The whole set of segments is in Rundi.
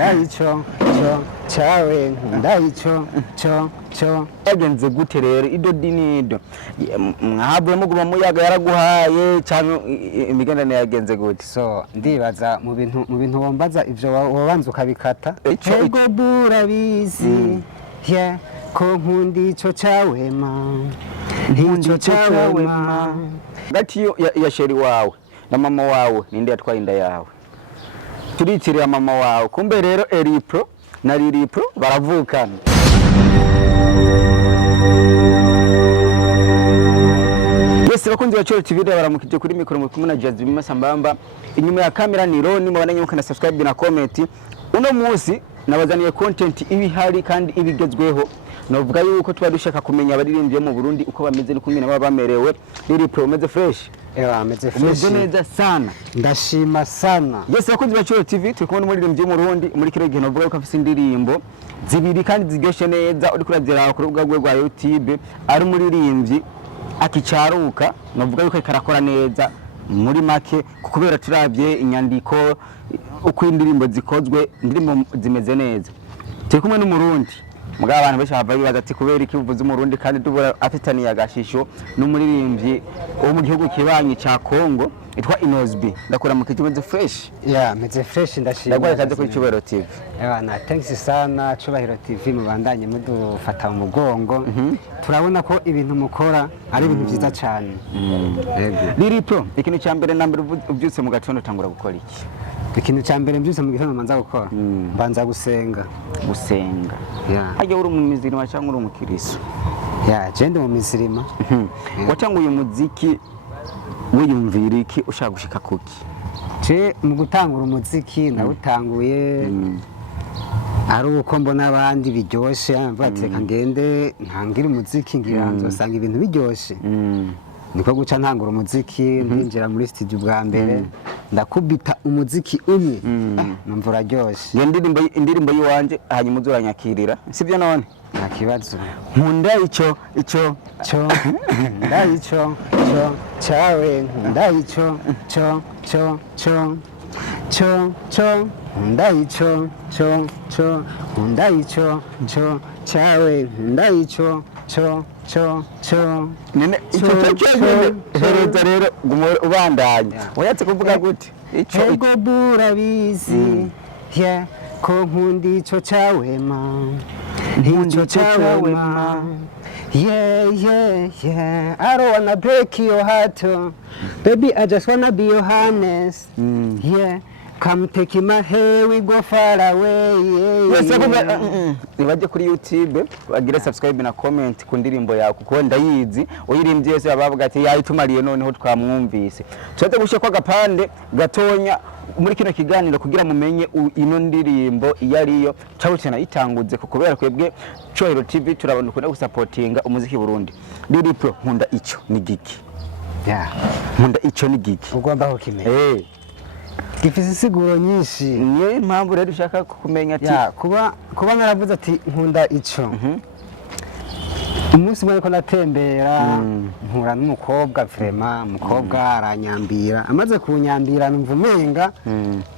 Ndaicho chawe ndaicho yagenze gute rero ido dinido mwahabwe muguba muyaga yaraguhaye cyane imigendane yagenze gute so ndibaza mu bintu wombaza ivyo wabanza ukabikata ego burabizi ye ko nkundi ico cawe ma ntico cawe ma gati ya sheri wawe na mama wawe ninde yatwaye inda yawe turitiriye mama wawe kumbe rero eripro na riripro baravukana Yes bakunzi bacyo TV baramukije kuri mikoro mu kumuna Jazz Masambamba inyuma ya kamera ni Roni mubana nyuka na subscribe na comment uno munsi nabazaniye content ibihari kandi ibigezweho novuga yuko tuba dushaka kumenya abaririmbye mu Burundi uko bameze no kumenya baba bamerewe riripro umeze fresh ameze fresh neza sana ndashima sana. Yes bakunzi bacyo TV turi kumwe n'umuririmbyi mu Burundi muri kiro gihe novuga yuko afise indirimbo zibiri kandi zigeshe neza uri kurazira ku rubuga rwa YouTube ari umuririmbyi akicaruka novuga yuko karakora neza muri make kubera turavye inyandiko uko indirimbo zikozwe indirimbo zimeze neza turi kumwe n'umurundi mugabo abantu besha hava bibaza ati kubera iki uvuze umurundi kandi tubura afitaniye agashisho n'umuririmbyi wo mu gihugu kibanyi ca Kongo itwa Inozbi ndakora mu kitumeze fresh meze fresh ndashima ndagwa kaze kuri Cubahiro TV na thanks sana Cubahiro TV mubandanye mudufata mu mugongo turabona ko ibintu mukora ari ibintu byiza cyane Liripro ikintu cyambere nambere ubyutse mu gatondo tangura gukora iki ikintu cyambere mbyutse mu gitondo manza gukora mbanza gusenga ajya uri mu mizirima cyangwa uri umukiriso jende mu mizirima watanguye umuziki wiyumvira iki ushaka gushika kuki mu gutangura umuziki nawutanguye ari uko mbona abandi biryoshe mvuga ati reka ngende ntangira umuziki ngira nzosanga ibintu biryoshe niko guca ntangura umuziki ndinjira muri studio bwa mbere ndakubita umuziki umwe numva uraryoshe indirimbo yiwanje hanyuma uzuranyakirira sibyo none nta kibazo nkunda ico ndaicho chawe ndaicho ndaicho ndaicho chawe ndaicho nene ico hereza rero ubandanya wayatse kuvuga gute ego burabizi ye ko nkundi ico cawe ma ntico cawe ma yeah I don't wanna break your heart baby I just wanna be your harness yeah come take my hand we go far away nibaje kuri YouTube bagira subscribe na comment ku ndirimbo yawe kuko ndayizi uyirimbye yose babavuga ati yayitumariye noneho twamwumvise tuze gushe kwa gapande gatonya muri kino kiganiro kugira mumenye ino ndirimbo iyariyo cyaho cyane itanguze kubera kwebwe Cubahiro TV turabona ukunda gusupportinga umuziki Burundi Liripro nkunda ico ni giki nkunda ico ni giki ugomba kukimenya gifise siguro nyinshi niyo mpamvu rero ushaka kumenya ati kuba naravuze ati nkunda ico umunsi umwe ko natembera mpura n'umukobwa vraiment umukobwa aranyambira amaze kunyambira numva umenga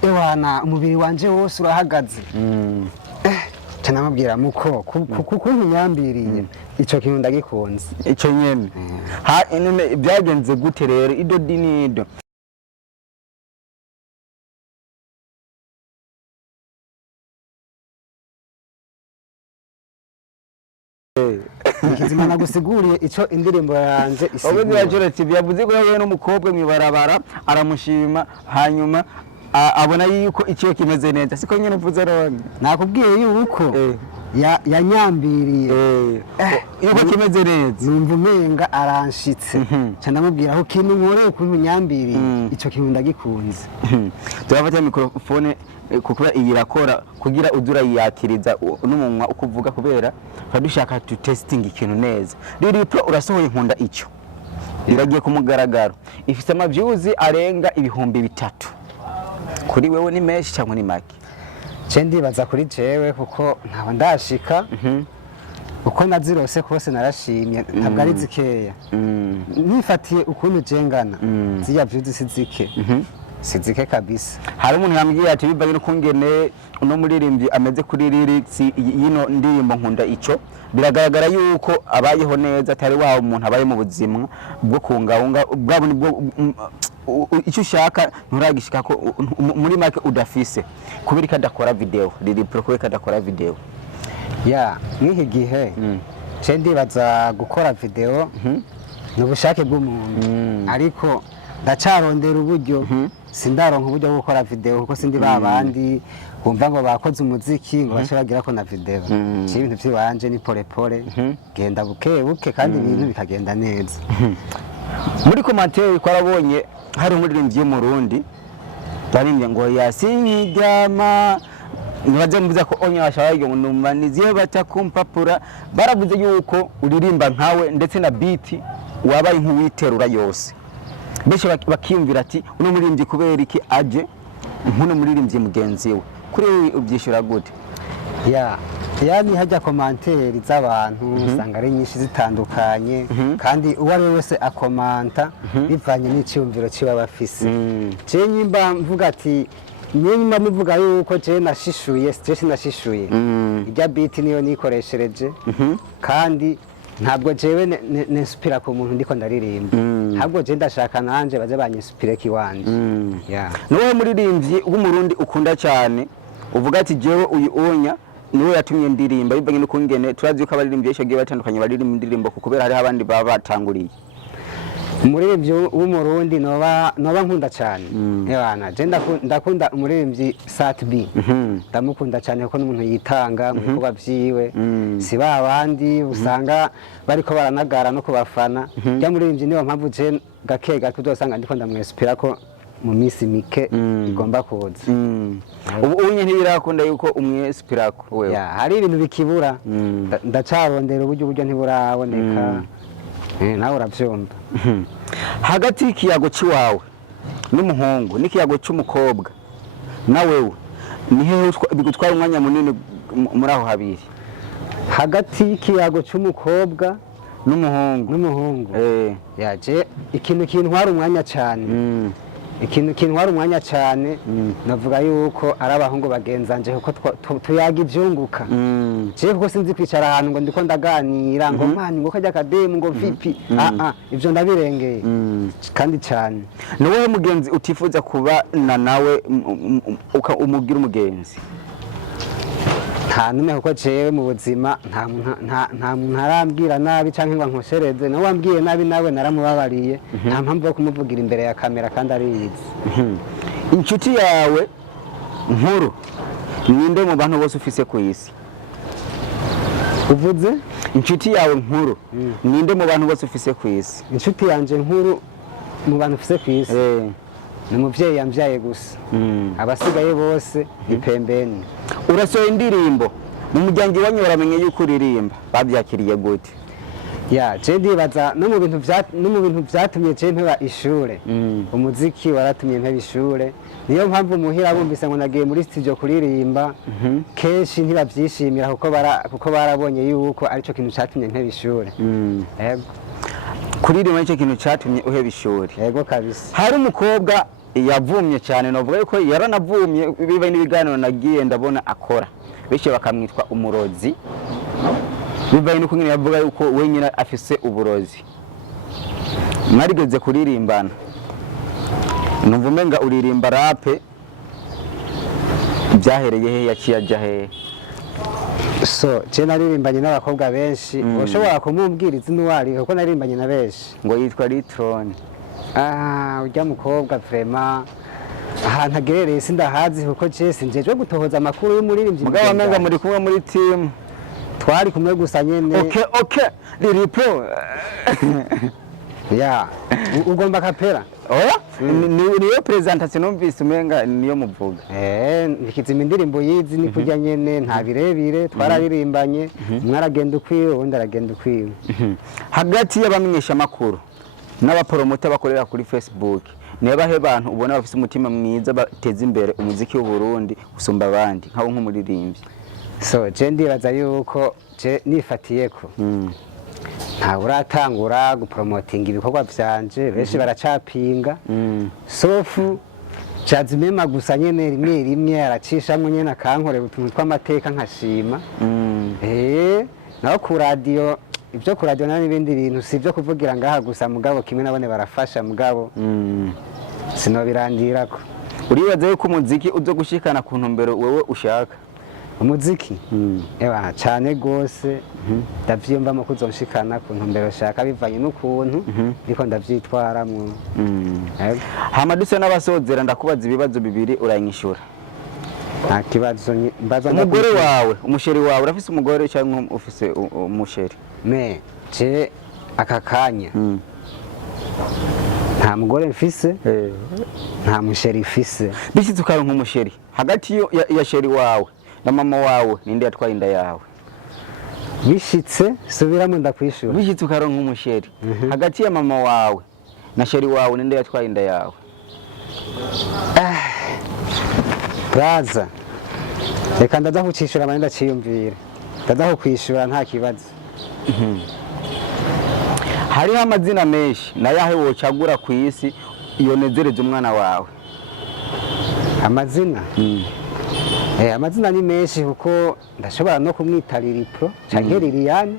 ewana umubiri wanje wose urahagaze canamubwira muko kuko nyambiriye ico kintu ndagikunze ico nyene none byagenze gute rero ido dinido Kizimana gusiguriye ico indirimbo yanje isigura ubwo yajore TV yavuze ko yawe n'umukobwa mwibarabara aramushima hanyuma abona yuko icyo kimeze neza siko nyene uvuze rone nakubwiye yuko yanyambiriye yuko kimeze neza numva umenga aranshitse cyandamubwira aho kintu nkore ukuntu nyambiriye ico kintu ndagikunze turafata mikrofone kuko iyi rakora kugira udura yakiriza n'umunwa ukuvuga kubera dushaka to testing ikintu neza Liripro urasohoye nkunda ico iragiye kumugaragaro ifite amavyuzi arenga ibihumbi 3 kuri wewe ni menshi cyangwa ni make ndibaza kuri jewe kuko ntaho ndashika uko nazirose kose narashimye ntabwo ari zikeya nifatiye ukuntu jengana ziya vyuzi sizike sizike kabisa. hari umuntu yambwiye ati bivanye n'ukungene uno muririmbyi ameze kuri lyrics yino ndirimbo nkunda ico biragaragara yuko abayeho neza atari wa umuntu abaye mu buzima bwo kungahunga bwabo nibwo icyo ushaka nturagishika ko muri make udafise kubera kadakora video riri pro kubera kadakora video Ya nk'iki gihe je ndibaza gukora video n'ubushake bw'umuntu ariko ndacarondera uburyo sindaronka uburyo bwo gukora video kuko sindi babandi bumva ngo bakoze umuziki ngo bashiragira ko na video ibintu byibanje ni pole pole genda buke buke kandi ibintu bikagenda neza. muri commentaire kwarabonye hari umuririmbyi w'umurundi barimbye ngo yasinyiryama nibaze mvuze ko onya bashabaye ngo numaniziye batakumpapura baravuze yuko uririmba nkawe ndetse na beat wabaye nk'uwiterura yose benshi bakiyumvira ati uno muririmbyi kubera iki aje nkuno muririmbyi mugenzi we kuri ubyishura gute? Yani hajya commentaire z'abantu usanga ari nyinshi zitandukanye kandi uwo ari wese akomanta bivanye n'iciyumviro ciba bafise. Je nyimba mvuga ati nyimba muvuga yuko je nashishuye stress nashishuye ijya beat niyo nikoreshereje kandi ntabwo jewe nespira ku muntu ndiko ndaririmba ntabwo je ndashaka nanje baze banyespire kiwanje. Niwe muririmbyi w'umurundi ukunda cyane uvuga ati jewe uyu onya niwe yatumye ndirimba bivanye n'ukungene turazi ko abaririmbyi benshi bagiye batandukanye baririmba indirimbo kubera hari abandi baba batanguriye. Umuririmbyi w'umurundi noba nkunda cyane yabana je ndakunda umuririmbyi Satbi ndamukunda cyane kuko n'umuntu yitanga mu bikorwa byiwe si babandi usanga bariko baranagara no kubafana bya muririmbyi niyo mpamvu je gake gato uzosanga ndiko ndamwespira ko mu minsi mike igomba kuza. Ubu unye ntibirakunda yuko umwespira ko wewe hari ibintu bikibura ndacarondera uburyo ntiburaboneka nawe urabyumva. Hagati y'ikiyago ciwawe n'umuhungu n'ikiyago cy'umukobwa na wewe ni hehe bigutwara umwanya munini muri aho habiri? Hagati y'ikiyago cy'umukobwa n'umuhungu yaje ikintu kintwara umwanya cyane ikintu kintwara umwanya cyane navuga yuko ari abahungu bagenzanje kuko tuyaga ivyunguka je kuko sinzi kwicara ahantu ngo ndiko ndaganira ngo mani ngo kajya kademu ngo vipi ivyo ndabirengeye kandi cyane. Ni wowe mugenzi utifuza kuba nawe umugira umugenzi? Nta numwe kuko jewe mu buzima nta muntu arambwira nabi canke ngo nkoshereze no wambwiye nabi nawe naramubabariye nta mpamvu yo kumuvugira imbere ya kamera kandi ariyizi. Inshuti yawe nkuru ninde mu bantu bose ufise ku isi? Uvuze inshuti yawe nkuru ninde mu bantu bose ufise ku isi? Inshuti yanje nkuru mu bantu ufise ku isi ni umuvyeyi yambyaye gusa abasigaye bose ni pembeni. Urasohoye indirimbo mu muryango wanyu baramenye yuko uririmba babyakiriye gute? Je ndibaza no mu bintu vyatumye je mpeba ishure umuziki waratumye mpeba ishure niyo mpamvu muhira bumvise ngo nagiye muri studio kuririmba kenshi ntibavyishimira kuko barabonye yuko arico kintu catumye mpeba ishure. Yego kuririmba nicyo kintu catumye uheba ishuri? Yego kabisa. Hari umukobwa yavumye cyane novuga yuko yaranavumye bibaye n'ibiganiro nagiye ndabona akora benshi bakamwitwa umurozi bibaye nuko nyine yavuga yuko wenyine afise uburozi. Mwarigeze kuririmbana numva umenga uririmba rape byahereye he yaciye aja he? je naririmbanye n'abakobwa benshi ushobora kumubwira izina uwari kuko naririmbanye na benshi. Ngo yitwa Litrone. Ujya mukobwa vraiment ahantu agerereye sindahazi kuko je sinjejwe gutohoza amakuru y'umuririmbyi. Mugabo amenga muri kumwe muri team? Twari kumwe gusa nyene. Okay riri pro ugomba kapera niyo presentation numvise umenga niyo muvuga. Nikizima indirimbo yizi ni kurya nyene nta birebire twararirimbanye mwaragenda ukwiwe ubundi aragenda ukwiwe. Hagati y'abamenyesha makuru n'abapromoter bakorera kuri Facebook nebahe abantu ubona bafise umutima mwiza bateza imbere umuziki w'u Burundi usumba abandi nkaho nk'umuririmbyi? Je ndibaza yuko je nifatiyeko nta uratangura gupromotinga ibikorwa vyanje benshi baracapinga sofu Jazimema gusa nyene rimwe rimwe aracishamwe nyene akankorera utuntu tw'amateka nkashima. Naho ku radio ibyo ku radio n'ibindi bintu si byo kuvugira ngaha gusa mugabo kimwe nabone barafasha mugabo sinobirandirako. Uribaza yuko umuziki uzo gushikana ku ntumbero wewe ushaka? Umuziki ewa cyane gose ndavyiyumvamo kuzonshikana ku ntumbero shaka bivanye n'ukuntu ndiko ndavyitwaramwo. Hama duse n'abasozera ndakubaza ibibazo bibiri uranyishura. Nta kibazo mbaza. Umugore wawe, umusheri wawe urafise umugore cyangwa ufise umusheri? Me je akakanya nta mugore mfise nta musheri mfise. Bishitse ukaronka umusheri hagati ya sheri wawe na mama wawe ninde yatwaye inda yawe? Bishitse subiramo ndakwishura. Bishitse ukaronka umusheri hagati ya mama wawe na sheri wawe ninde yatwaye inda yawe? Braza reka ndaza kucishura manje ndaciyumvira ndaza kwishura nta kibazo. Hariho amazina menshi nayahe wocagura ku isi yonezereza umwana wawe? Amazina amazina ni menshi kuko ndashobora no kumwita Lilipro canke Liliane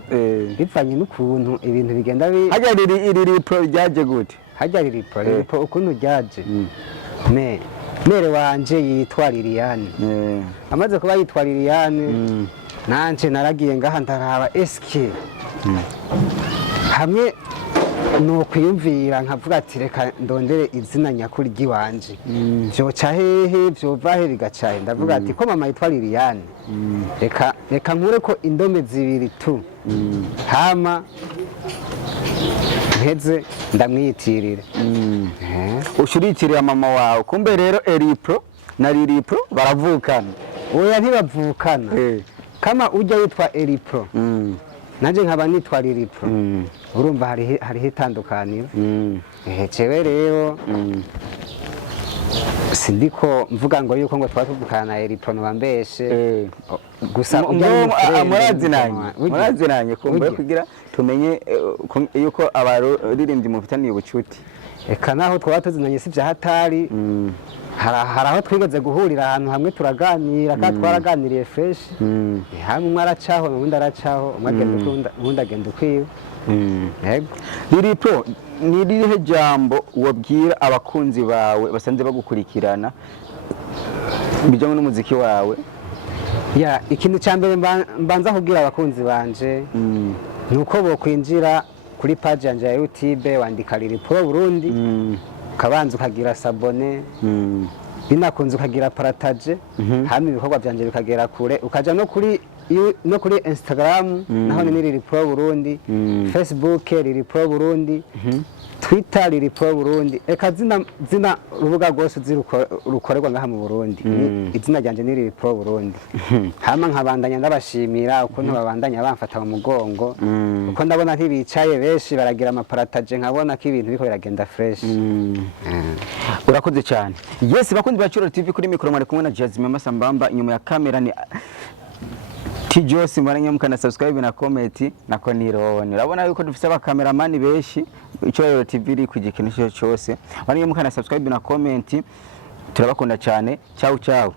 bivanye n'ukuntu ibintu bigenda hajya Lilipro ryaje gute? Hajya Lilipro ukuntu ryaje mere wanje yitwa Liliane. Amaze kuba yitwa Liliane nanje naragiye ngaha ndaraba eske hamwe no kwiyumvira nkavuga ati reka ndondere izina nyakuri ry'iwanje vyoca hehe vyova he bigaca he. Ndavuga ati ko mama yitwa Liliane reka nkure ko indome zibiri tu hama mpeze ndamwiyitirire. Ushuritirira mama wawe kumbe rero Lilipro na Lilipro baravukana? Oya ntibavukana. Kama ujya yitwa Lilipro nanje nkaba nitwa Lilipro urumva hariho itandukaniro. Cewe rero sindiko mvuga ngo yuko ngo twatuvukana na Lilipro no bambeshe gusa murazinanye kumbe kugira tumenye yuko abaririmbyi mufitaniye ubucuti. Eka naho twaba tuzinanye si vya hatari. Haraho twigeze guhurira ahantu hamwe turaganira kandi twaraganiriye fresh. Hamwe umwe aracaho undi aracaho undi agenda ukwiwe. Lilipro ni irihe jambo wabwira abakunzi bawe basanze bagukurikirana bijyanye n'umuziki wawe? Ikintu cya mbere mbanza kubwira abakunzi banje nuko bokwinjira kuri page yanje ya YouTube wandika Lilipro Burundi ukabanza ukagira sabone binakunze ukagira partage hama ibikorwa byanje bikagera kure ukaja no kuri Instagram naho ni Lilipro Burundi, Facebook Lilipro Burundi, Twitter Lilipro Burundi. Eka zina rubuga rwose rukorerwa ngaha mu Burundi izina ryanje ni Lilipro Burundi. Hama nkabandanya ndabashimira ukuntu babandanya bamfata mu mugongo uko ndabona ntibicaye benshi baragira amapartage nkabona ko ibintu biko biragenda fresh. Urakoze cyane. Yes bakundi ba Chiro TV kuri micro mari kumwe na Jazimema Sambamba inyuma ya kamera ni Tijose mwaranya mukana subscribe na comment nako nirone. Urabona yuko dufise aba cameraman benshi Chiro TV iri kugikinisho cyose. Mwaranya mukana subscribe na comment turabakunda cyane. Ciao ciao.